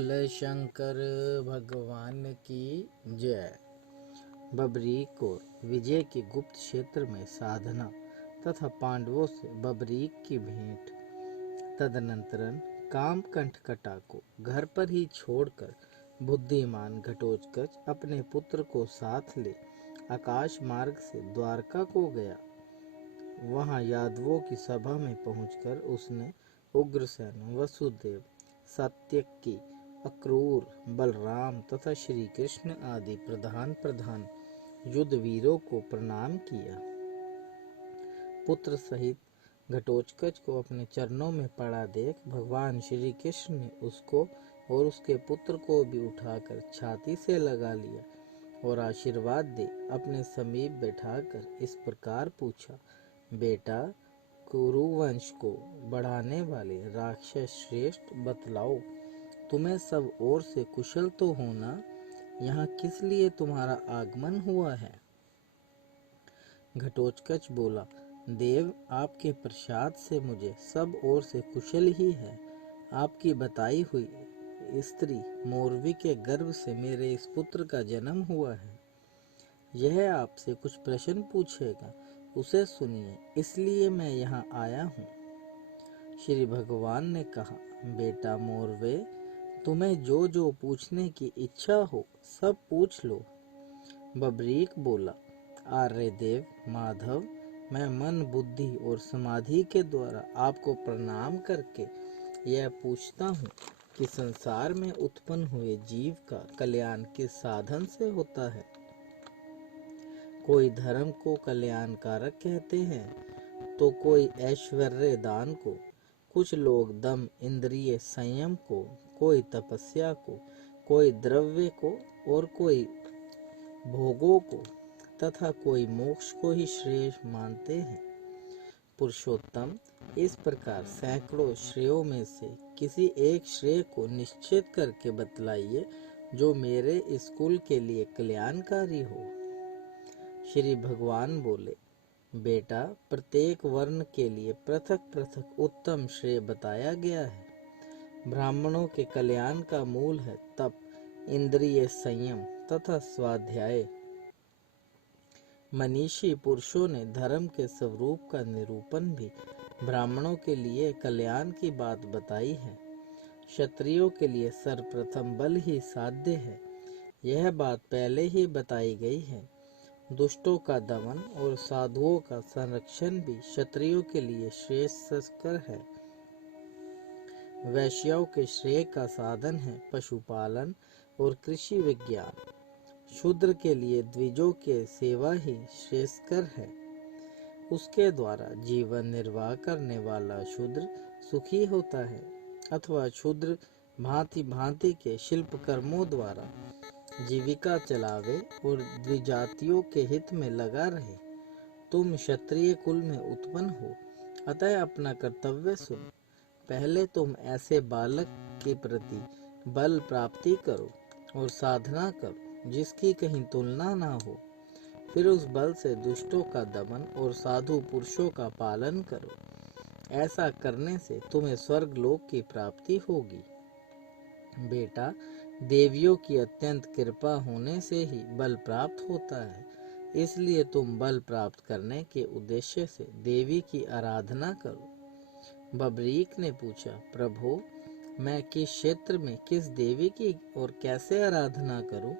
बोल शंकर भगवान की जय। बबरीक और विजय के गुप्त क्षेत्र में साधना तथा पांडवों से बबरीक की भेंट। तदनंतरन कामकंटकटा को घर पर ही छोड़कर बुद्धिमान घटोत्कच अपने पुत्र को साथ ले आकाश मार्ग से द्वारका को गया। वहां यादवों की सभा में पहुंचकर उसने उग्रसेन, वसुदेव, सात्यकी, अक्रूर, बलराम तथा श्री कृष्ण आदि प्रधान युद्ध वीरों को प्रणाम किया। पुत्र सहित घटोत्कच को अपने चरणों में पड़ा देख भगवान श्री कृष्ण ने उसको और उसके पुत्र को भी उठाकर छाती से लगा लिया और आशीर्वाद दे अपने समीप बैठाकर इस प्रकार पूछा, बेटा, कुरुवंश को बढ़ाने वाले राक्षस श्रेष्ठ, बतलाओ, तुम्हें सब ओर से कुशल तो होना? यहाँ किस लिए तुम्हारा आगमन हुआ है? घटोत्कच बोला, देव, आपके प्रसाद से मुझे सब ओर से कुशल ही है। आपकी बताई हुई स्त्री मोरवी के गर्भ से मेरे इस पुत्र का जन्म हुआ है। यह आपसे कुछ प्रश्न पूछेगा, उसे सुनिए, इसलिए मैं यहाँ आया हूँ। श्री भगवान ने कहा, बेटा मोरवे, तुम्हें जो जो पूछने की इच्छा हो सब पूछ लो। बबरीक बोला, आर्यदेव माधव, मैं मन, बुद्धि और समाधि के द्वारा आपको प्रणाम करके यह पूछता हूँ कि संसार में उत्पन्न हुए जीव का कल्याण किस साधन से होता है? कोई धर्म को कल्याणकारक कहते हैं तो कोई ऐश्वर्य दान को, कुछ लोग दम इंद्रिय संयम को, कोई तपस्या को, कोई द्रव्य को और कोई भोगों को तथा कोई मोक्ष को ही श्रेष्ठ मानते हैं। पुरुषोत्तम, इस प्रकार सैकड़ों श्रेयों में से किसी एक श्रेय को निश्चित करके बतलाइए जो मेरे इस कुल के लिए कल्याणकारी हो। श्री भगवान बोले, बेटा, प्रत्येक वर्ण के लिए पृथक पृथक उत्तम श्रेय बताया गया है। ब्राह्मणों के कल्याण का मूल है तप, इंद्रिय संयम तथा स्वाध्याय। मनीषी पुरुषों ने धर्म के स्वरूप का निरूपण भी ब्राह्मणों के लिए कल्याण की बात बताई है। क्षत्रियों के लिए सर्वप्रथम बल ही साध्य है, यह बात पहले ही बताई गई है। दुष्टों का दमन और साधुओं का संरक्षण भी क्षत्रियों के लिए श्रेयस्कर है। वैश्यों के श्रेय का साधन है पशुपालन और कृषि विज्ञान। शूद्र के लिए द्विजों के सेवा ही श्रेयस्कर है। उसके द्वारा जीवन निर्वाह करने वाला शूद्र सुखी होता है, अथवा शूद्र भांति भांति के शिल्प कर्मों द्वारा जीविका चलावे और द्विजातियों के हित में लगा रहे। तुम क्षत्रिय कुल में उत्पन्न हो, अतः अपना कर्तव्य सुनो। पहले तुम ऐसे बालक के प्रति बल प्राप्ति करो और साधना करो जिसकी कहीं तुलना ना हो। फिर उस बल से दुष्टों का दमन और साधु पुरुषों का पालन करो। ऐसा करने से तुम्हें स्वर्ग लोक की प्राप्ति होगी। बेटा, देवियों की अत्यंत कृपा होने से ही बल प्राप्त होता है, इसलिए तुम बल प्राप्त करने के उद्देश्य से देवी की आराधना करो। बबरीक ने पूछा, प्रभु, मैं किस क्षेत्र में किस देवी की और कैसे आराधना करूं?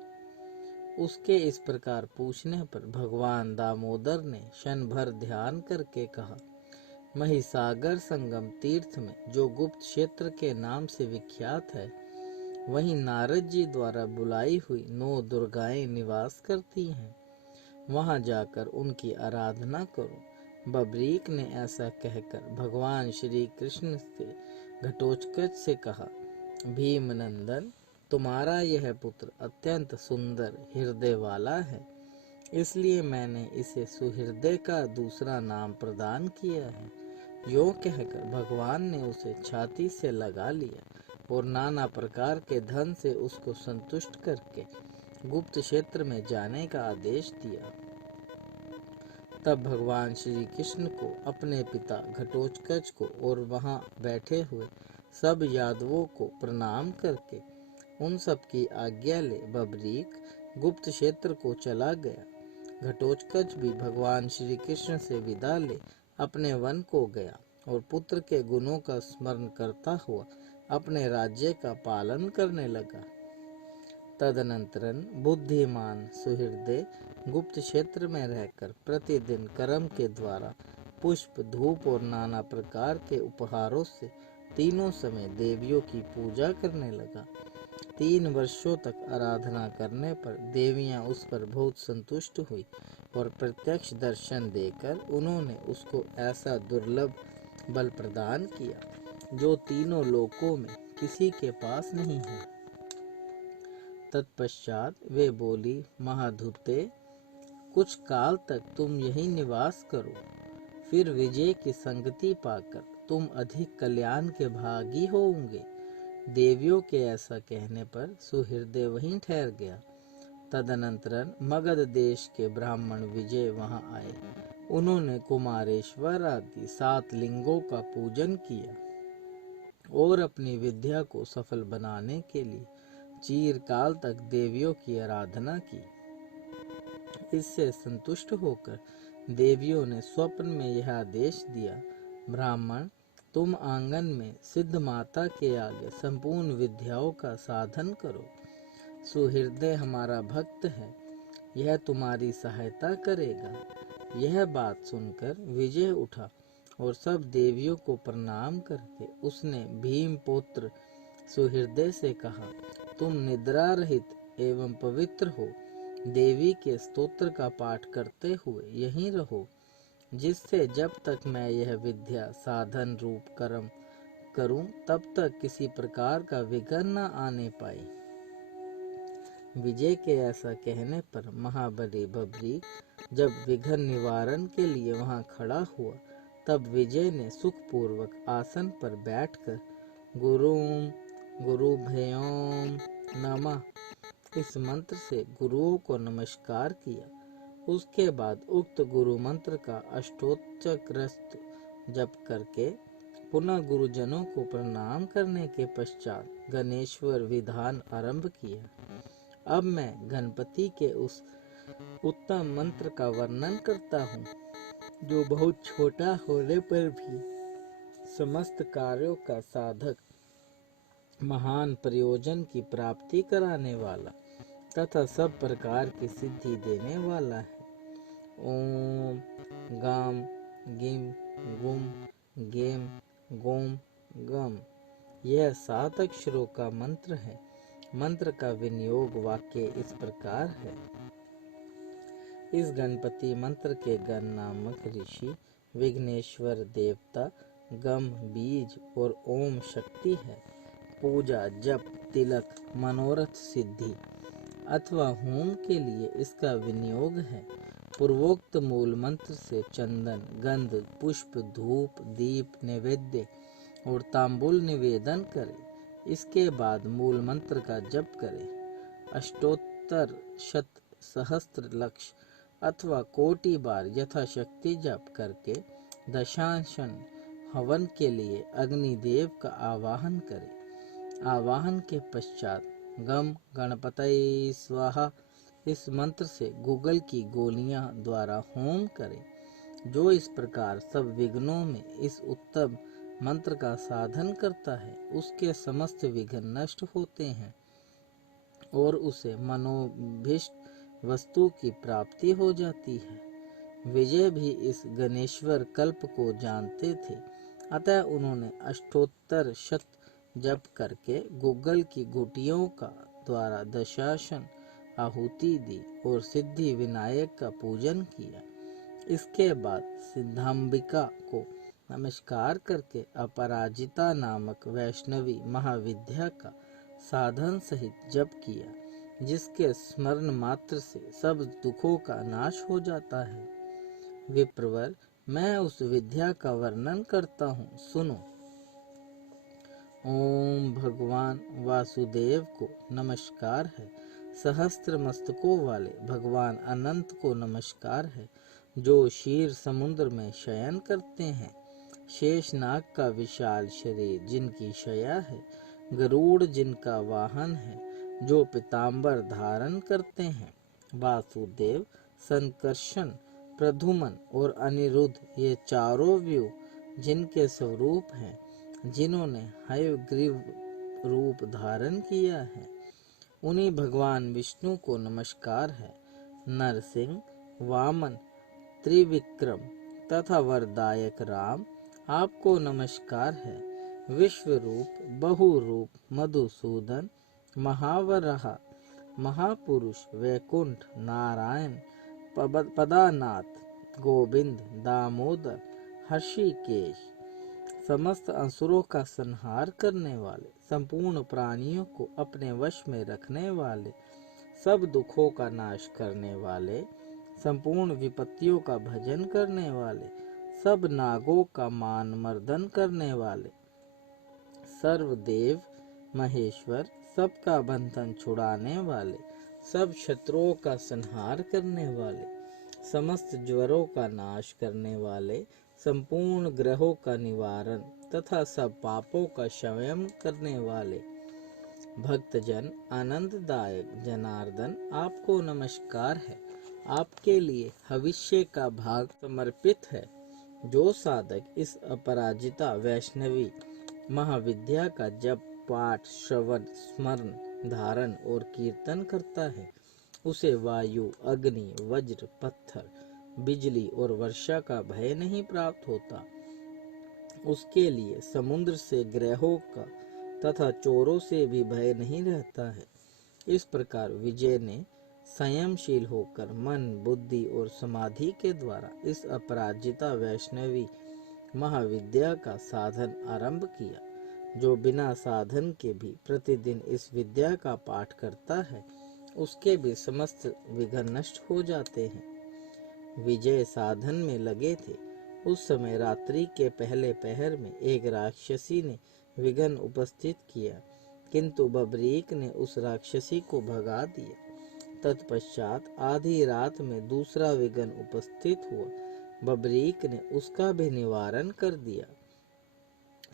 उसके इस प्रकार पूछने पर भगवान दामोदर ने क्षण भर ध्यान करके कहा, महिसागर संगम तीर्थ में जो गुप्त क्षेत्र के नाम से विख्यात है, वहीं नारद जी द्वारा बुलाई हुई 9 दुर्गाएं निवास करती हैं। वहां जाकर उनकी आराधना करो। बबरीक ने ऐसा कहकर भगवान श्री कृष्ण से घटोत्कच से कहा, भीमनंदन, तुम्हारा यह पुत्र अत्यंत सुंदर हृदय वाला है, इसलिए मैंने इसे सुहृदय का दूसरा नाम प्रदान किया है। यो कहकर भगवान ने उसे छाती से लगा लिया और नाना प्रकार के धन से उसको संतुष्ट करके गुप्त क्षेत्र में जाने का आदेश दिया। तब भगवान श्री कृष्ण को अपने पिता घटोत्कच को और वहां बैठे हुए सब यादवों को प्रणाम करके उन सब की आज्ञा ले बबरीक गुप्त क्षेत्र को चला गया। घटोत्कच भी भगवान श्री कृष्ण से विदा ले अपने वन को गया और पुत्र के गुणों का स्मरण करता हुआ अपने राज्य का पालन करने लगा। तदनंतरन बुद्धिमान सुहृदय गुप्त क्षेत्र में रहकर प्रतिदिन कर्म के द्वारा पुष्प, धूप और नाना प्रकार के उपहारों से तीनों समय देवियों की पूजा करने लगा। 3 वर्षों तक आराधना करने पर देवियां उस पर बहुत संतुष्ट हुई और प्रत्यक्ष दर्शन देकर उन्होंने उसको ऐसा दुर्लभ बल प्रदान किया जो तीनों लोकों में किसी के पास नहीं है। तत्पश्चात वे बोली, महाधूते, कुछ काल तक तुम यही निवास करो, फिर विजय की संगति पाकर तुम अधिक कल्याण के भागी होंगे। देवियों के ऐसा कहने पर सुहृदय वहीं ठहर गया। तदनंतरन मगध देश के ब्राह्मण विजय वहां आए। उन्होंने कुमारेश्वर आदि 7 लिंगों का पूजन किया और अपनी विद्या को सफल बनाने के लिए चिरकाल तक देवियों की आराधना की। इससे संतुष्ट होकर देवियों ने स्वप्न में यह आदेश दिया, ब्राह्मण, तुम आंगन में सिद्ध माता के आगे संपूर्ण विद्याओं का साधन करो। सुहृदय हमारा भक्त है, यह तुम्हारी सहायता करेगा। यह बात सुनकर विजय उठा और सब देवियों को प्रणाम करके उसने भीम पुत्र सुहृदय से कहा, तुम निद्रा रहित एवं पवित्र हो, देवी के स्तोत्र का पाठ करते हुए यहीं रहो, जिससे जब तक मैं यह विद्या साधन रूप कर्म करूं तब तक किसी प्रकार का विघ्न न आने पाए। विजय के ऐसा कहने पर महाबली बबरी जब विघ्न निवारण के लिए वहां खड़ा हुआ, तब विजय ने सुखपूर्वक आसन पर बैठकर गुरुभ्योम नमः इस मंत्र से गुरुओं को नमस्कार किया। उसके बाद उक्त गुरु मंत्र का अष्टोच्चक्रस्त जप करके पुनः गुरुजनों को प्रणाम करने के पश्चात गणेश्वर विधान आरंभ किया। अब मैं गणपति के उस उत्तम मंत्र का वर्णन करता हूँ, जो बहुत छोटा होने पर भी समस्त कार्यों का साधक, महान प्रयोजन की प्राप्ति कराने वाला तथा सब प्रकार की सिद्धि देने वाला है। ओम गाम गिम गुम गेम गोम गम, यह 7 अक्षरों का मंत्र है। मंत्र का विनियोग वाक्य इस प्रकार है। इस गणपति मंत्र के गण नामक ऋषि विघ्नेश्वर देवता, गम बीज और ओम शक्ति है। पूजा, जप, तिलक, मनोरथ सिद्धि अथवा होम के लिए इसका विनियोग है। पूर्वोक्त मूल मंत्र से चंदन, गंध, पुष्प, धूप, दीप, नैवेद्य और तांबूल निवेदन करें। इसके बाद मूल मंत्र का जप करें। अष्टोत्तर शत सहस्त्र लक्ष अथवा कोटि बार यथाशक्ति जप करके दशांशन हवन के लिए अग्निदेव का आवाहन करें। आवाहन के पश्चात गम गणपतये स्वाहा इस मंत्र से गूगल की गोलियां द्वारा होम करें, जो इस प्रकार सब विघ्नों में इस उत्तम मंत्र का साधन करता है, उसके समस्त विघ्न नष्ट होते हैं और उसे मनोभीष्ट वस्तु की प्राप्ति हो जाती है। विजय भी इस गणेश्वर कल्प को जानते थे, अतः उन्होंने अष्टोत्तर शत जप करके गूगल की गुटियों का द्वारा दशासन आहुति दी और सिद्धि विनायक का पूजन किया। इसके बाद सिद्धांबिका को नमस्कार करके अपराजिता नामक वैष्णवी महाविद्या का साधन सहित जप किया, जिसके स्मरण मात्र से सब दुखों का नाश हो जाता है। विप्रवर, मैं उस विद्या का वर्णन करता हूँ, सुनो। ओम भगवान वासुदेव को नमस्कार है। सहस्त्र मस्तकों वाले भगवान अनंत को नमस्कार है, जो क्षीर समुद्र में शयन करते हैं। शेषनाग का विशाल शरीर जिनकी शया है, गरुड़ जिनका वाहन है, जो पीताम्बर धारण करते हैं। वासुदेव, संकर्षण, प्रद्युम्न और अनिरुद्ध ये चारों व्यूह जिनके स्वरूप हैं, जिन्होंने हयग्रीव रूप धारण किया है, उन्हीं भगवान विष्णु को नमस्कार है। नरसिंह, वामन, त्रिविक्रम तथा वरदायक राम, आपको नमस्कार है। विश्वरूप, बहुरूप, मधुसूदन, महावराह, महापुरुष, वैकुंठ, नारायण, पदानाथ, गोविंद, दामोदर, हर्षिकेश, समस्त असुरों का संहार करने वाले, संपूर्ण प्राणियों को अपने वश में रखने वाले, सब दुखों का नाश करने वाले, संपूर्ण विपत्तियों का भजन करने वाले, सब नागों का मान मर्दन करने वाले, सर्वदेव महेश्वर, सबका बंधन छुड़ाने वाले, सब शत्रुओं का संहार करने वाले, समस्त ज्वरों का नाश करने वाले, संपूर्ण ग्रहों का निवारण तथा सब पापों का क्षय करने वाले, भक्तजन आनंददायक जनार्दन, आपको नमस्कार है। आपके लिए भविष्य का भाग समर्पित है। जो साधक इस अपराजिता वैष्णवी महाविद्या का जप, पाठ, श्रवण, स्मरण, धारण और कीर्तन करता है, उसे वायु, अग्नि, वज्र, पत्थर, बिजली और वर्षा का भय नहीं प्राप्त होता। उसके लिए समुद्र से ग्रहों का तथा चोरों से भी भय नहीं रहता है। इस प्रकार विजय ने संयमशील होकर मन, बुद्धि और समाधि के द्वारा इस अपराजिता वैष्णवी महाविद्या का साधन आरंभ किया। जो बिना साधन के भी प्रतिदिन इस विद्या का पाठ करता है, उसके भी समस्त विघ्न नष्ट हो जाते हैं। विजय साधन में लगे थे। उस समय रात्रि के पहले पहर में एक राक्षसी ने विघ्न उपस्थित किया, किंतु बबरीक ने उस राक्षसी को भगा दिया। तत्पश्चात आधी रात में दूसरा विघ्न उपस्थित हुआ। बबरीक ने उसका भी निवारण कर दिया।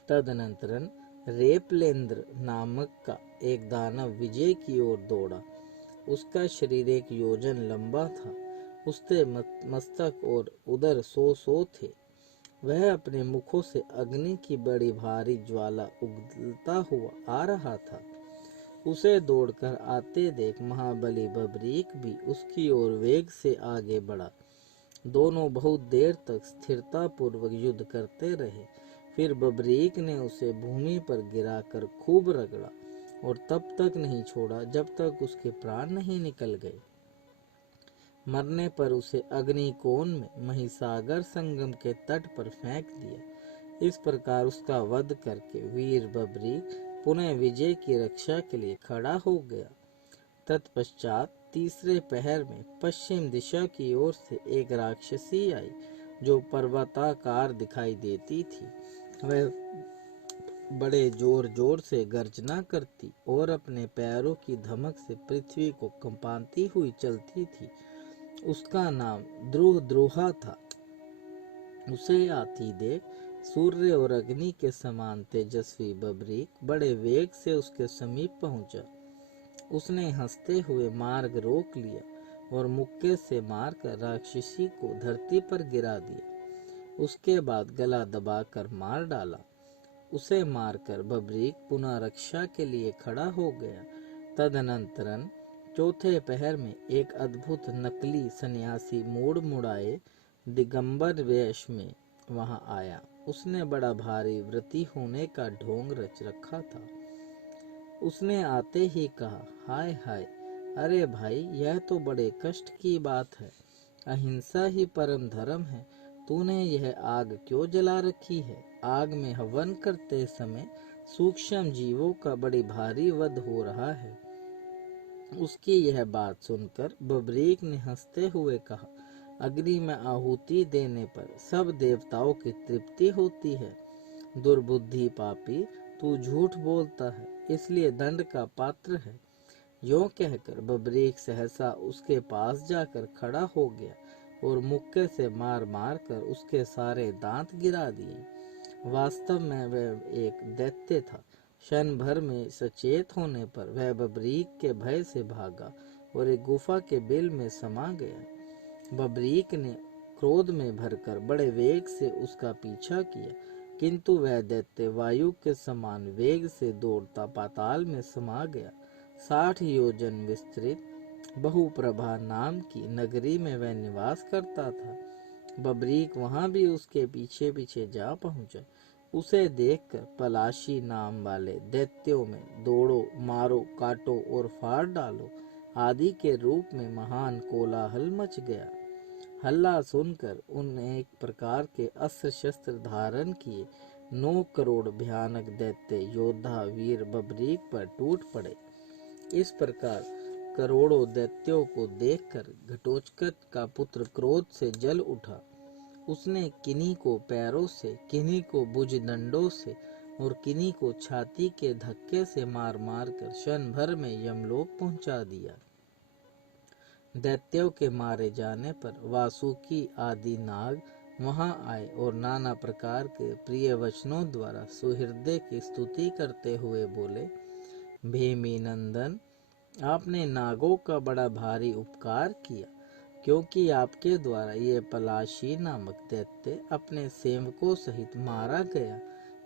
तदनंतरन रेपलेंद्र नामक का एक दानव विजय की ओर दौड़ा। उसका शरीर 1 योजन लंबा था। उसके मस्तक और उदर 100 थे। वह अपने मुखों से अग्नि की बड़ी भारी ज्वाला उगलता हुआ आ रहा था। उसे दौड़कर आते देख महाबली बबरीक भी उसकी ओर वेग से आगे बढ़ा। दोनों बहुत देर तक स्थिरता पूर्वक युद्ध करते रहे। फिर बबरीक ने उसे भूमि पर गिराकर खूब रगड़ा और तब तक नहीं छोड़ा जब तक उसके प्राण नहीं निकल गए। मरने पर उसे अग्निकोण में महिसागर संगम के तट पर फेंक दिया। इस प्रकार उसका वध करके वीर बबरीक पुनः विजय की रक्षा के लिए खड़ा हो गया। तत्पश्चात तीसरे पहर में पश्चिम दिशा की ओर से एक राक्षसी आई, जो पर्वताकार दिखाई देती थी। वह बड़े जोर जोर से गर्जना करती और अपने पैरों की धमक से पृथ्वी को कंपाती हुई चलती थी। उसका नाम द्रुहा था। उसे आती देख सूर्य और अग्नि के समान तेजस्वी बबरीक बड़े वेग से उसके समीप पहुंचा। उसने हंसते हुए मार्ग रोक लिया और मुक्के से मारकर राक्षसी को धरती पर गिरा दिया। उसके बाद गला दबाकर मार डाला। उसे मारकर बबरीक पुनः रक्षा के लिए खड़ा हो गया। तदनंतरन चौथे पहर में एक अद्भुत नकली सन्यासी मूड मुड़ाए दिगंबर वेश में वहां आया। उसने बड़ा भारी व्रती होने का ढोंग रच रखा था। उसने आते ही कहा, हाय हाय, अरे भाई, यह तो बड़े कष्ट की बात है। अहिंसा ही परम धर्म है। तूने यह आग क्यों जला रखी है? आग में हवन करते समय सूक्ष्म जीवों का बड़ी भारी वध हो रहा है। उसकी यह बात सुनकर बबरीक ने हंसते हुए कहा, अग्नि में आहुति देने पर सब देवताओं की तृप्ति होती है। दुर्बुद्धि पापी, तू झूठ बोलता है, इसलिए दंड का पात्र है। यूं कहकर बबरीक सहसा उसके पास जाकर खड़ा हो गया और मुक्के से मार मार कर उसके सारे दांत गिरा दिए। वास्तव में वह एक दैत्य था क्षण भर में सचेत होने पर वह बबरीक के भय से भागा और एक गुफा के बिल में समा गया। बबरीक ने क्रोध में भरकर बड़े वेग से उसका पीछा किया, किंतु वह दैत्य वायु के समान वेग से दौड़ता पाताल में समा गया। 60 योजन विस्तृत बहुप्रभा नाम की नगरी में वह निवास करता था। बबरीक वहां भी उसके पीछे पीछे जा पहुंचा। उसे देखकर पलाशी नाम वाले दैत्यों में दौड़ो, मारो, काटो और फाड़ डालो आदि के रूप में महान कोलाहल मच गया। हल्ला सुनकर उन एक प्रकार के अस्त्र शस्त्र धारण किए 9 करोड़ भयानक दैत्य योद्धा वीर बबरीक पर टूट पड़े। इस प्रकार करोड़ों दैत्यों को देखकर घटोत्कच का पुत्र क्रोध से जल उठा। उसने किन्हीं को पैरों से, किन्हीं को भुजदंडों से और किन्हीं को छाती के धक्के से मार मार कर क्षण भर में यमलोक पहुंचा दिया। दैत्यों के मारे जाने पर वासुकी आदि नाग वहां आए और नाना प्रकार के प्रिय वचनों द्वारा सुहृदय की स्तुति करते हुए बोले, भीमी नंदन, आपने नागों का बड़ा भारी उपकार किया, क्योंकि आपके द्वारा ये पलाशी नामक दैत्य अपने सेवकों सहित मारा गया।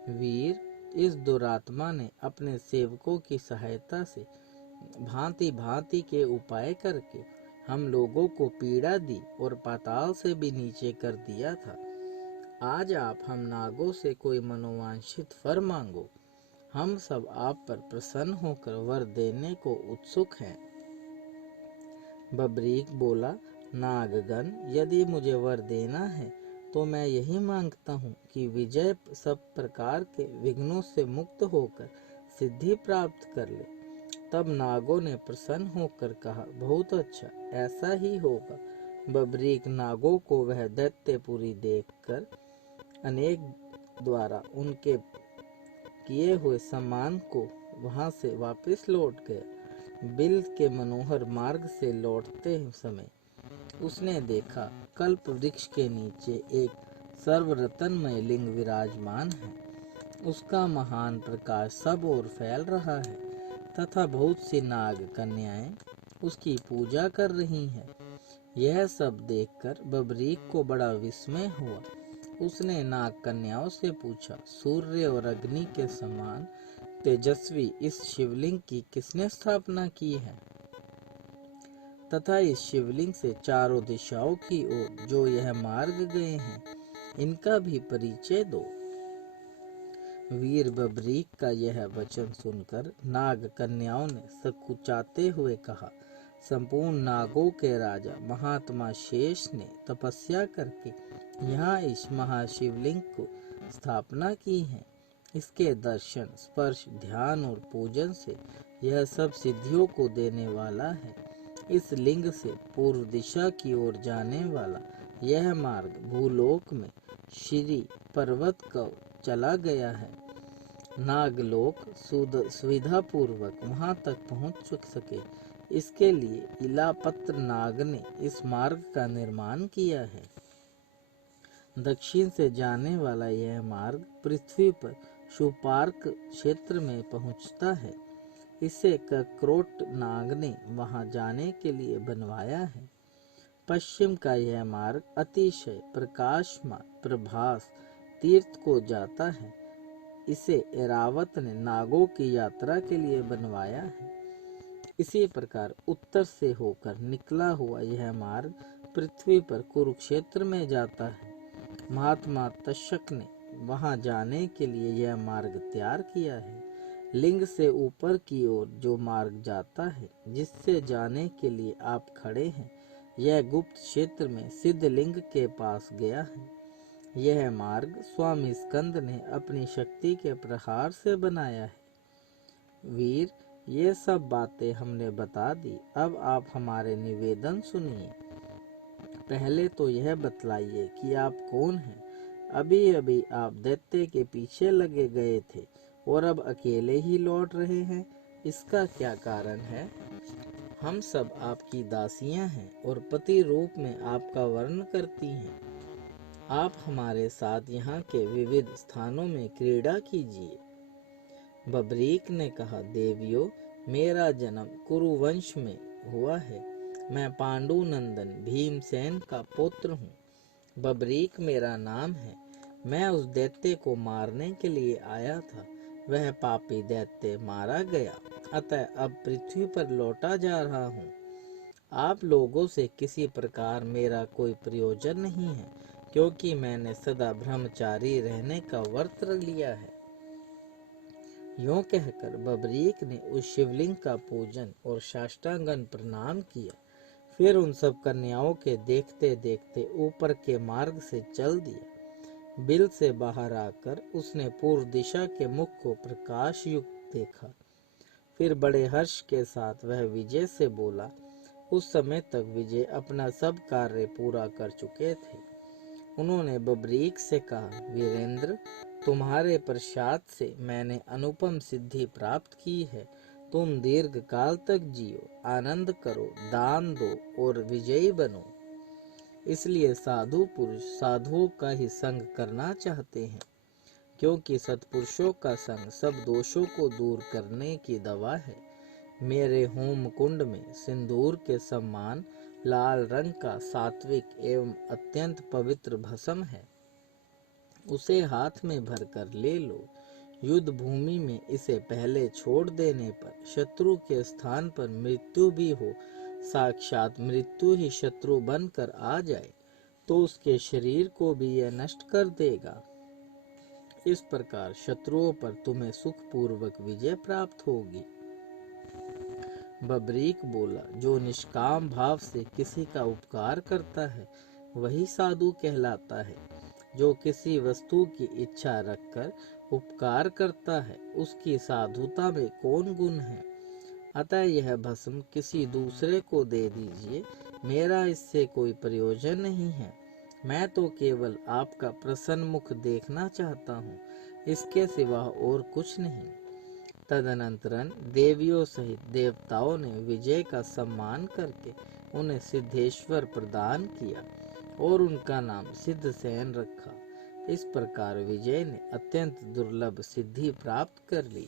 वीर, इस दुरात्मा ने अपने सेवकों की सहायता से भांति भांति के उपाय करके हम लोगों को पीड़ा दी और पाताल से भी नीचे कर दिया था। आज आप हम नागों से कोई मनोवांछित वर मांगो, हम सब आप पर प्रसन्न होकर वर देने को उत्सुक हैं। बबरीक बोला, नागगण, यदि मुझे वर देना है तो मैं यही मांगता हूँ कि विजय सब प्रकार के विघ्नों से मुक्त होकर सिद्धि प्राप्त कर ले। तब नागों ने प्रसन्न होकर कहा, बहुत अच्छा, ऐसा ही होगा। बबरीक नागों को वह दैत्यपुरी देखकर अनेक द्वारा उनके किए हुए सम्मान को वहां से वापस लौट गया। बिल के मनोहर मार्ग से लौटते समय उसने देखा कल्प वृक्ष के नीचे एक सर्वरत्नमय लिंग विराजमान है। उसका महान प्रकाश सब ओर फैल रहा है तथा बहुत सी नाग कन्याएं उसकी पूजा कर रही हैं। यह सब देखकर बबरीक को बड़ा विस्मय हुआ। उसने नाग कन्याओं से पूछा, सूर्य और अग्नि के समान तेजस्वी इस शिवलिंग की किसने स्थापना की है तथा इस शिवलिंग से चारों दिशाओं की ओर जो यह मार्ग गए हैं, इनका भी परिचय दो। वीर बबरीक का यह वचन सुनकर नाग कन्याओं ने सकुचाते हुए कहा, संपूर्ण नागों के राजा महात्मा शेष ने तपस्या करके यहाँ इस महाशिवलिंग को स्थापना की है। इसके दर्शन, स्पर्श, ध्यान और पूजन से यह सब सिद्धियों को देने वाला है। इस लिंग से पूर्व दिशा की ओर जाने वाला यह मार्ग भूलोक में श्री पर्वत को चला गया है। नागलोक सुविधा पूर्वक वहां तक पहुंच सके, इसके लिए इलापत्र नाग ने इस मार्ग का निर्माण किया है। दक्षिण से जाने वाला यह मार्ग पृथ्वी पर शुपार्क क्षेत्र में पहुंचता है। इसे कक्रोट नाग ने वहां जाने के लिए बनवाया है। पश्चिम का यह मार्ग अतिशय प्रकाशमान प्रभास तीर्थ को जाता है। इसे एरावत ने नागों की यात्रा के लिए बनवाया है। इसी प्रकार उत्तर से होकर निकला हुआ यह मार्ग पृथ्वी पर कुरुक्षेत्र में जाता है। महात्मा तक्षक ने वहां जाने के लिए यह मार्ग तैयार किया है। लिंग से ऊपर की ओर जो मार्ग जाता है, जिससे जाने के लिए आप खड़े हैं, यह गुप्त क्षेत्र में सिद्ध लिंग के पास गया है। यह मार्ग स्वामी स्कंद ने अपनी शक्ति के प्रहार से बनाया है। वीर, ये सब बातें हमने बता दी, अब आप हमारे निवेदन सुनिए। पहले तो यह बतलाइए कि आप कौन हैं। अभी अभी आप दैत्य के पीछे लगे गए थे और अब अकेले ही लौट रहे हैं, इसका क्या कारण है? हम सब आपकी दासियां हैं और पति रूप में आपका वर्ण करती हैं। आप हमारे साथ यहाँ के विविध स्थानों में क्रीड़ा कीजिए। बबरीक ने कहा, देवियों, मेरा जन्म कुरुवंश में हुआ है। मैं पांडु नंदन भीमसेन का पुत्र हूँ। बबरीक मेरा नाम है। मैं उस दैत्य को मारने के लिए आया था। वह पापी दैत्य मारा गया, अतः अब पृथ्वी पर लौटा जा रहा हूँ। आप लोगों से किसी प्रकार मेरा कोई प्रयोजन नहीं है, क्योंकि मैंने सदा ब्रह्मचारी रहने का व्रत लिया है। यूं कहकर बबरीक ने उस शिवलिंग का पूजन और साष्टांगन प्रणाम किया। फिर उन सब कन्याओं के देखते देखते ऊपर के मार्ग से चल दिया। बिल से बाहर आकर उसने पूर्व दिशा के मुख को प्रकाश युक्त देखा। फिर बड़े हर्ष के साथ वह विजय से बोला। उस समय तक विजय अपना सब कार्य पूरा कर चुके थे। उन्होंने बबरीक से कहा, वीरेंद्र, तुम्हारे प्रसाद से मैंने अनुपम सिद्धि प्राप्त की है। तुम दीर्घ काल तक जियो, आनंद करो, दान दो और विजयी बनो। इसलिए साधु पुरुष साधुओं का ही संग करना चाहते हैं, क्योंकि सत्पुरुषों का संग सब दोषों को दूर करने की दवा है। मेरे होम कुंड में सिंदूर के समान लाल रंग का सात्विक एवं अत्यंत पवित्र भस्म है। उसे हाथ में भरकर ले लो। युद्ध भूमि में इसे पहले छोड़ देने पर शत्रु के स्थान पर मृत्यु भी हो, साक्षात मृत्यु ही शत्रु बनकर आ जाए, तो उसके शरीर को भी यह नष्ट कर देगा। इस प्रकार शत्रुओं पर तुम्हें सुखपूर्वक विजय प्राप्त होगी। बबरीक बोला, जो निष्काम भाव से किसी का उपकार करता है वही साधु कहलाता है। जो किसी वस्तु की इच्छा रखकर उपकार करता है उसकी साधुता में कौन गुण है। अतः यह भस्म किसी दूसरे को दे दीजिए, मेरा इससे कोई प्रयोजन नहीं है। मैं तो केवल आपका प्रसन्न मुख देखना चाहता हूँ, इसके सिवा और कुछ नहीं। तदनंतरन देवियों सहित देवताओं ने विजय का सम्मान करके उन्हें सिद्धेश्वर प्रदान किया और उनका नाम सिद्धसेन रखा। इस प्रकार विजय ने अत्यंत दुर्लभ सिद्धि प्राप्त कर ली।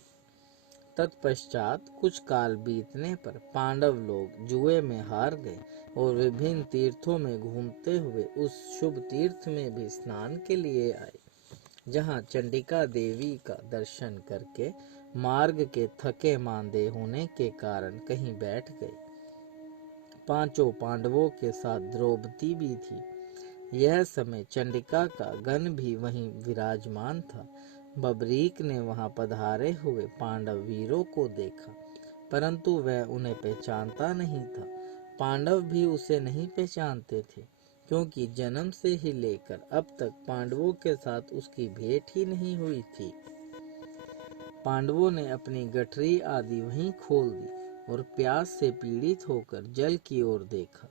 तत्पश्चात कुछ काल बीतने पर पांडव लोग जुए में हार गए और विभिन्न तीर्थों में घूमते हुए उस शुभ तीर्थ में भी स्नान के लिए आए, जहाँ चंडिका देवी का दर्शन करके मार्ग के थके मांदे होने के कारण कहीं बैठ गए। पांचों पांडवों के साथ द्रौपदी भी थी। यह समय चंडिका का गण भी वहीं विराजमान था। बबरीक ने वहां पधारे हुए पांडव वीरों को देखा, परंतु वह उन्हें पहचानता नहीं था। पांडव भी उसे नहीं पहचानते थे, क्योंकि जन्म से ही लेकर अब तक पांडवों के साथ उसकी भेंट ही नहीं हुई थी। पांडवों ने अपनी गठरी आदि वहीं खोल दी और प्यास से पीड़ित होकर जल की ओर देखा।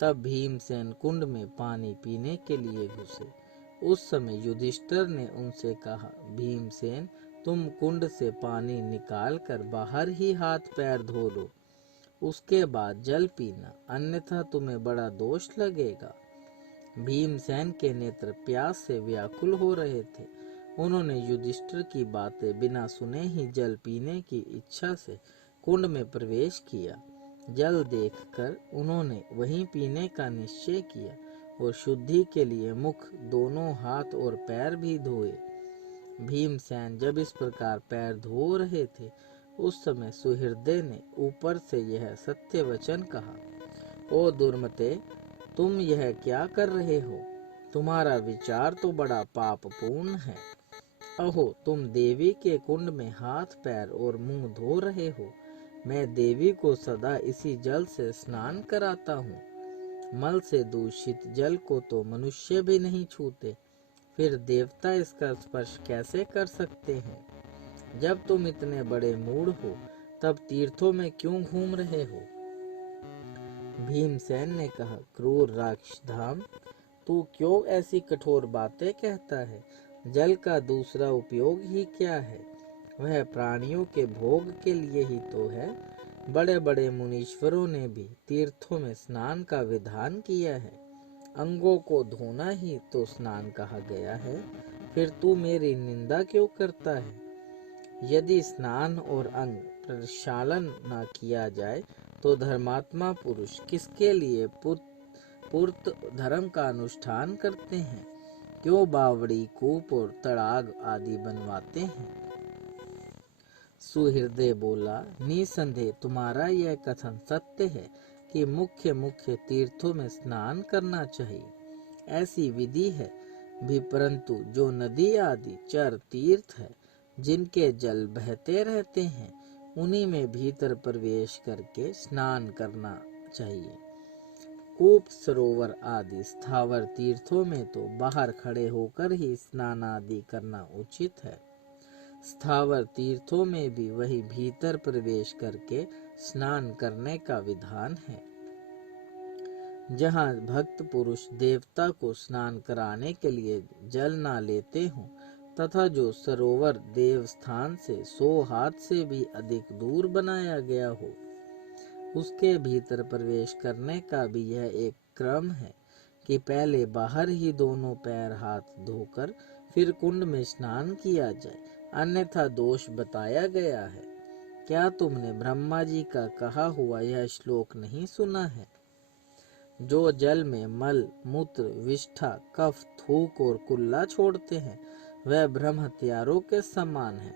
तब भीमसेन कुंड में पानी पीने के लिए घुसे। उस समय युधिष्ठिर ने उनसे कहा, भीमसेन, तुम कुंड से पानी निकाल कर बाहर ही हाथ पैर धो लो, उसके बाद जल पीना, अन्यथा तुम्हें बड़ा दोष लगेगा। भीमसेन के नेत्र प्यास से व्याकुल हो रहे थे। उन्होंने युधिष्ठिर की बातें बिना सुने ही जल पीने की इच्छा से कुंड में प्रवेश किया। जल देखकर उन्होंने वहीं पीने का निश्चय किया और शुद्धि के लिए मुख, दोनों हाथ और पैर भी धोए। भीमसेन जब इस प्रकार पैर धो रहे थे, उस समय सुहृदय ने ऊपर से यह सत्य वचन कहा, ओ दुर्मते, तुम यह क्या कर रहे हो? तुम्हारा विचार तो बड़ा पापपूर्ण है। अहो, तुम देवी के कुंड में हाथ पैर और मुंह धो रहे हो। मैं देवी को सदा इसी जल से स्नान कराता हूँ। मल से दूषित जल को तो मनुष्य भी नहीं छूते, फिर देवता इसका स्पर्श कैसे कर सकते हैं? जब तुम इतने बड़े मूढ़ हो, तब तीर्थों में क्यों घूम रहे हो? भीमसेन ने कहा, क्रूर राक्षसधाम, तू क्यों ऐसी कठोर बातें कहता है? जल का दूसरा उपयोग ही क्या है? वह प्राणियों के भोग के लिए ही तो है। बड़े बड़े मुनीश्वरों ने भी तीर्थों में स्नान का विधान किया है। अंगों को धोना ही तो स्नान कहा गया है। फिर तू मेरी निंदा क्यों करता है? यदि स्नान और अंग प्रक्षालन न किया जाए तो धर्मात्मा पुरुष किसके लिए पूर्त धर्म का अनुष्ठान करते हैं? क्यों बावड़ी, कूप और तड़ाग आदि बनवाते हैं? सुहृदय बोला, निसंदेह तुम्हारा यह कथन सत्य है कि मुख्य मुख्य तीर्थों में स्नान करना चाहिए, ऐसी विधि है भी, परंतु जो नदी आदि चर तीर्थ है जिनके जल बहते रहते हैं, उन्हीं में भीतर प्रवेश करके स्नान करना चाहिए। कूप, सरोवर आदि स्थावर तीर्थों में तो बाहर खड़े होकर ही स्नान आदि करना उचित है। स्थावर तीर्थों में भी वही भीतर प्रवेश करके स्नान करने का विधान है। जहाँ भक्त पुरुष देवता को स्नान कराने के लिए जल ना लेते हों तथा जो सरोवर देव स्थान से 100 हाथ से भी अधिक दूर बनाया गया हो, उसके भीतर प्रवेश करने का भी यह एक क्रम है कि पहले बाहर ही दोनों पैर हाथ धोकर फिर कुंड में स्नान किया जाए, अन्यथा दोष बताया गया है। क्या तुमने ब्रह्मा जी का कहा हुआ यह श्लोक नहीं सुना है? जो जल में मल, मूत्र, विष्ठा, कफ, थूक और कुल्ला छोड़ते हैं वह ब्रह्म हत्यारों के समान है।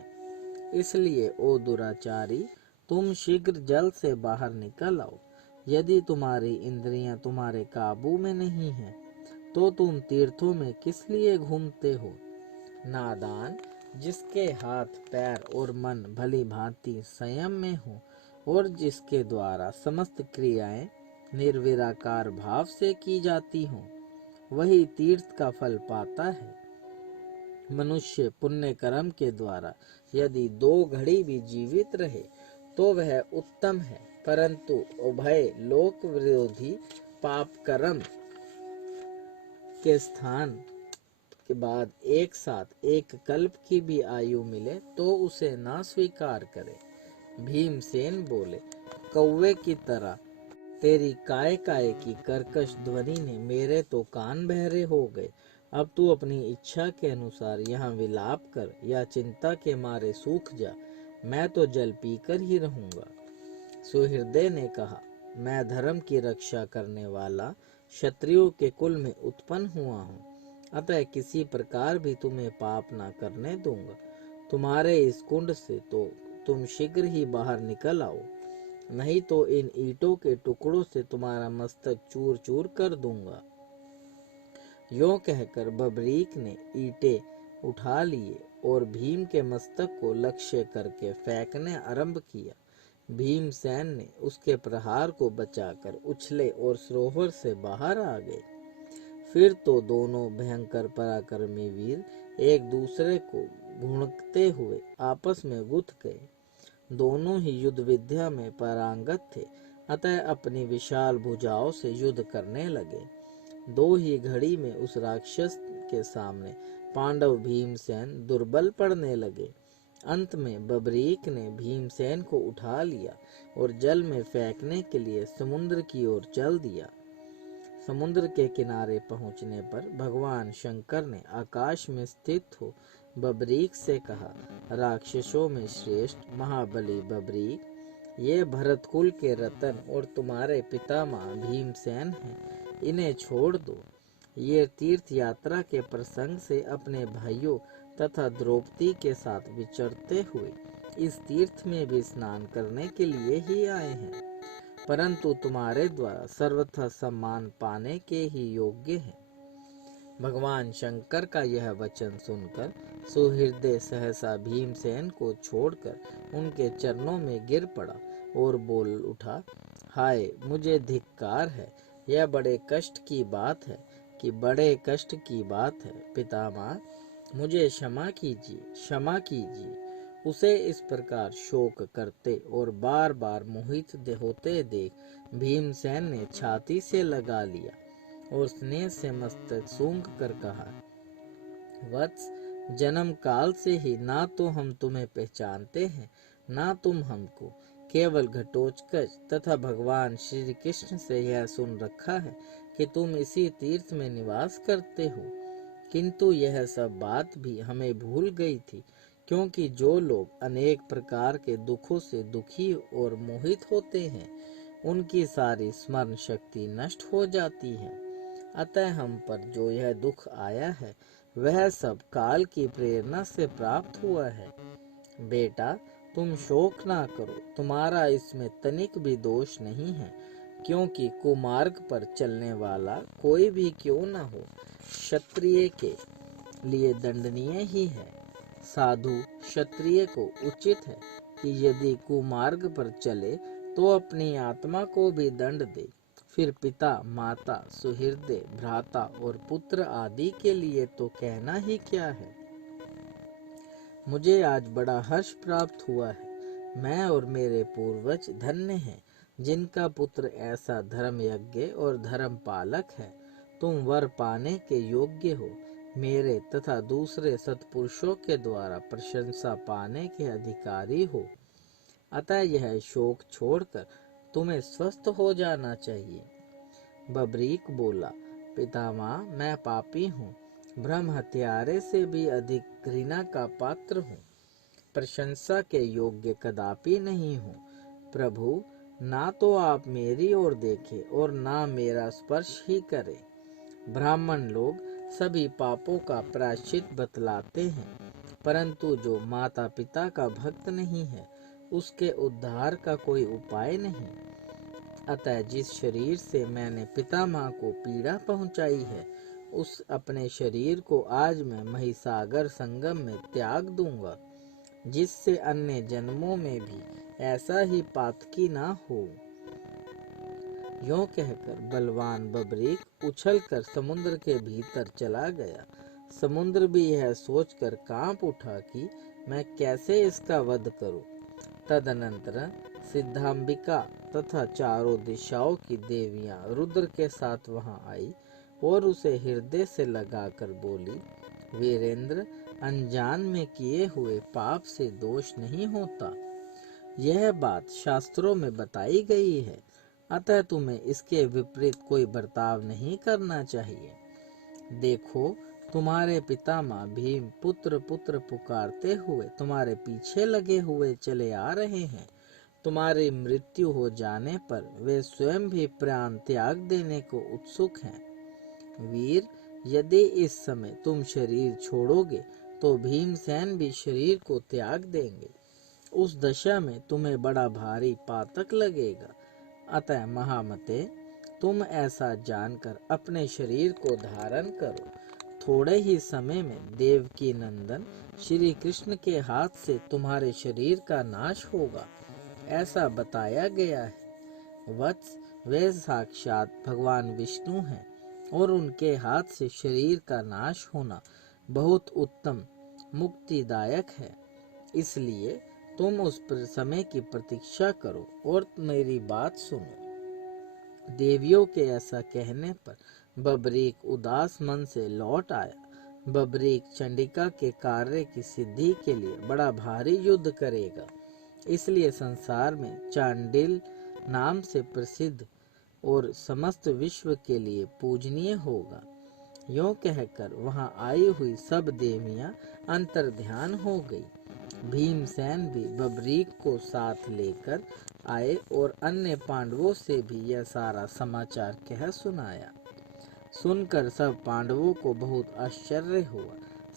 इसलिए ओ दुराचारी, तुम शीघ्र जल से बाहर निकल आओ। यदि तुम्हारी इंद्रियां तुम्हारे काबू में नहीं है तो तुम तीर्थों में किस लिए घूमते हो? नादान, जिसके हाथ, पैर और मन भली भांति संयम में हो और जिसके द्वारा समस्त क्रियाएं निर्विराकार भाव से की जाती हों, वही तीर्थ का फल पाता है। मनुष्य पुण्य कर्म के द्वारा यदि 2 घड़ी भी जीवित रहे तो वह उत्तम है, परंतु उभय लोक विरोधी पाप कर्म के स्थान के बाद एक साथ एक कल्प की भी आयु मिले तो उसे ना स्वीकार करे। भीमसेन बोले, कौवे की तरह तेरी काय काय की कर्कश ध्वनि ने मेरे तो कान बहरे हो गए। अब तू अपनी इच्छा के अनुसार यहाँ विलाप कर या चिंता के मारे सूख जा, मैं तो जल पीकर ही रहूंगा। सुहृदय ने कहा, मैं धर्म की रक्षा करने वाला क्षत्रियों के कुल में उत्पन्न हुआ हूँ, अतः किसी प्रकार भी तुम्हें पाप ना करने दूंगा। तुम्हारे इस कुंड से तो तुम शीघ्र ही बाहर निकल आओ, नहीं तो इन ईंटों के टुकड़ों से तुम्हारा मस्तक चूर चूर कर दूंगा। यों कहकर बबरीक ने ईंटें उठा लिए और भीम के मस्तक को लक्ष्य करके फेंकने आरंभ किया। भीमसेन ने उसके प्रहार को बचाकर उछले और सरोवर से बाहर आ गए। फिर तो दोनों भयंकर पराक्रमी वीर एक दूसरे को भुनकते हुए आपस में गुथ गए। दोनों ही युद्ध विद्या में पारंगत थे, अतः अपनी विशाल भुजाओं से युद्ध करने लगे। 2 ही घड़ी में उस राक्षस के सामने पांडव भीमसेन दुर्बल पड़ने लगे। अंत में बबरीक ने भीमसेन को उठा लिया और जल में फेंकने के लिए समुद्र की ओर चल दिया। समुद्र के किनारे पहुंचने पर भगवान शंकर ने आकाश में स्थित हो बबरीक से कहा, राक्षसों में श्रेष्ठ महाबली बबरीक, ये भरत कुल के रतन और तुम्हारे पितामह भीमसेन हैं, इन्हें छोड़ दो। ये तीर्थ यात्रा के प्रसंग से अपने भाइयों तथा द्रौपदी के साथ विचरते हुए इस तीर्थ में भी स्नान करने के लिए ही आए हैं, परंतु तुम्हारे द्वारा सर्वथा सम्मान पाने के ही योग्य हैं। भगवान शंकर का यह वचन सुनकर सुहृदय सहसा भीमसेन को छोड़कर उनके चरणों में गिर पड़ा और बोल उठा, हाय मुझे धिक्कार है, यह बड़े कष्ट की बात है बड़े कष्ट की बात है। पितामह, मुझे क्षमा कीजिए, क्षमा कीजिए। उसे इस प्रकार शोक करते और बार बार मोहित होते देख भीमसेन ने छाती से लगा लिया और स्नेह से मस्तक सूंघ कर कहा, वत्स, जन्म काल से ही ना तो हम तुम्हें पहचानते हैं ना तुम हमको। केवल घटोत्कच तथा भगवान श्री कृष्ण से यह सुन रखा है कि तुम इसी तीर्थ में निवास करते हो, किंतु यह सब बात भी हमें भूल गई थी, क्योंकि जो लोग अनेक प्रकार के दुखों से दुखी और मोहित होते हैं, उनकी सारी स्मरण शक्ति नष्ट हो जाती है। अतः हम पर जो यह दुख आया है, वह सब काल की प्रेरणा से प्राप्त हुआ है। बेटा, तुम शोक ना करो, तुम्हारा इसमें तनिक भी दोष नहीं है, क्योंकि कुमार्ग पर चलने वाला कोई भी क्यों न हो, क्षत्रिय के लिए दंडनीय ही है। साधु क्षत्रिय को उचित है कि यदि कुमार्ग पर चले तो अपनी आत्मा को भी दंड दे। फिर पिता, माता, सुहृदय, भ्राता और पुत्र आदि के लिए तो कहना ही क्या है। मुझे आज बड़ा हर्ष प्राप्त हुआ है। मैं और मेरे पूर्वज धन्य हैं, जिनका पुत्र ऐसा धर्म यज्ञ और धर्म पालक है। तुम वर पाने के योग्य हो, मेरे तथा दूसरे सत्पुरुषों के द्वारा प्रशंसा पाने के अधिकारी हो। अतः यह शोक छोड़कर तुम्हें स्वस्थ हो जाना चाहिए। बबरीक बोला, पितामह, मैं पापी हूँ, ब्रह्म हत्यारे से भी अधिक घृणा का पात्र हूँ, प्रशंसा के योग्य कदापि नहीं हूँ। प्रभु, ना तो आप मेरी ओर देखें और ना मेरा स्पर्श ही करें। ब्राह्मण लोग सभी पापों का प्रायश्चित बतलाते हैं, परंतु जो माता पिता का भक्त नहीं है, उसके उद्धार का कोई उपाय नहीं। अतः जिस शरीर से मैंने पितामह को पीड़ा पहुंचाई है, उस अपने शरीर को आज मैं महिसागर संगम में त्याग दूंगा, जिससे अन्य जन्मों में भी ऐसा ही पातकी ना हो। यों कहकर बलवान बबरीक उछलकर समुद्र के भीतर चला गया। समुद्र भी यह सोचकर कांप उठा कि मैं कैसे इसका वध करूं। तदनंतर सिद्धांबिका तथा चारों दिशाओं की देवियां रुद्र के साथ वहां आई और उसे हृदय से लगाकर बोली, वीरेंद्र, अनजान में किए हुए पाप से दोष नहीं होता। यह बात शास्त्रों में बताई गई है, अतः तुम्हें इसके विपरीत कोई बर्ताव नहीं करना चाहिए। देखो, तुम्हारे पितामह भीम पुत्र पुत्र पुकारते हुए तुम्हारे पीछे लगे हुए चले आ रहे हैं। तुम्हारी मृत्यु हो जाने पर वे स्वयं भी प्राण त्याग देने को उत्सुक हैं। वीर, यदि इस समय तुम शरीर छोड़ोगे तो भीमसेन भी शरीर को त्याग देंगे। उस दशा में तुम्हें बड़ा भारी पातक लगेगा। अतः महामते, तुम ऐसा जानकर अपने शरीर को धारण करो। थोड़े ही समय में देवकी नंदन श्री कृष्ण के हाथ से तुम्हारे शरीर का नाश होगा, ऐसा बताया गया है। वत्स, वे साक्षात भगवान विष्णु हैं और उनके हाथ से शरीर का नाश होना बहुत उत्तम मुक्तिदायक है। इसलिए तुम उस समय की प्रतीक्षा करो और मेरी बात सुनो। देवियों के ऐसा कहने पर बबरीक उदास मन से लौट आया। बबरीक चंडिका के कार्य की सिद्धि के लिए बड़ा भारी युद्ध करेगा, इसलिए संसार में चांडिल नाम से प्रसिद्ध और समस्त विश्व के लिए पूजनीय होगा। यों कहकर वहां आई हुई सब देवियां अंतर्ध्यान हो गई। भीमसेन भी बबरीक को साथ लेकर आए और अन्य पांडवों से भी यह सारा समाचार कह सुनाया। सुनकर सब पांडवों को बहुत आश्चर्य हुआ।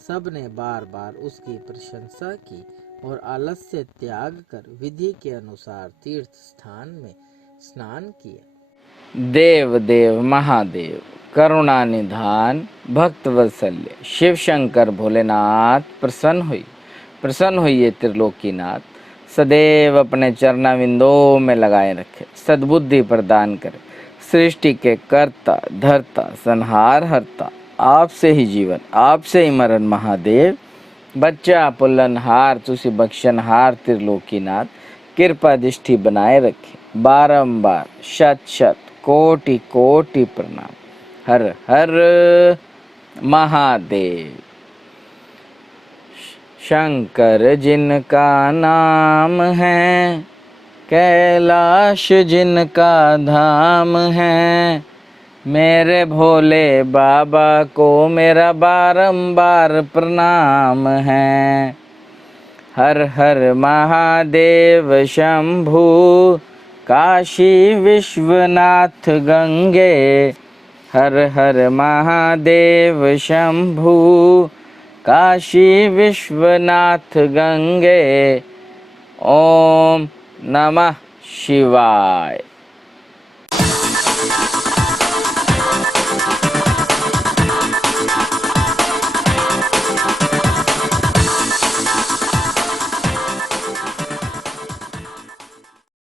सब ने बार बार उसकी प्रशंसा की और आलस्य त्याग कर विधि के अनुसार तीर्थ स्थान में स्नान किया। देव देव महादेव, करुणा निधान, भक्त वत्सल्य शिव शंकर भोलेनाथ प्रसन्न हुई त्रिलोकीनाथ, सदैव अपने चरणाविंदों में लगाए रखे, सद्बुद्धि प्रदान करे। सृष्टि के कर्ता धर्ता संहार हरता, आपसे ही जीवन आपसे ही मरण महादेव। बच्चा पुल्लनहार तुसी बख्शनहार त्रिलोकीनाथ, कृपा दृष्टि बनाए रखे। बारंबार शत शत कोटि कोटि प्रणाम। हर हर महादेव। शंकर जिनका नाम है, कैलाश जिनका धाम है, मेरे भोले बाबा को मेरा बारंबार प्रणाम है। हर हर महादेव शंभु काशी विश्वनाथ गंगे हर हर महादेव शंभु काशी विश्वनाथ गंगे ओम नमः शिवाय।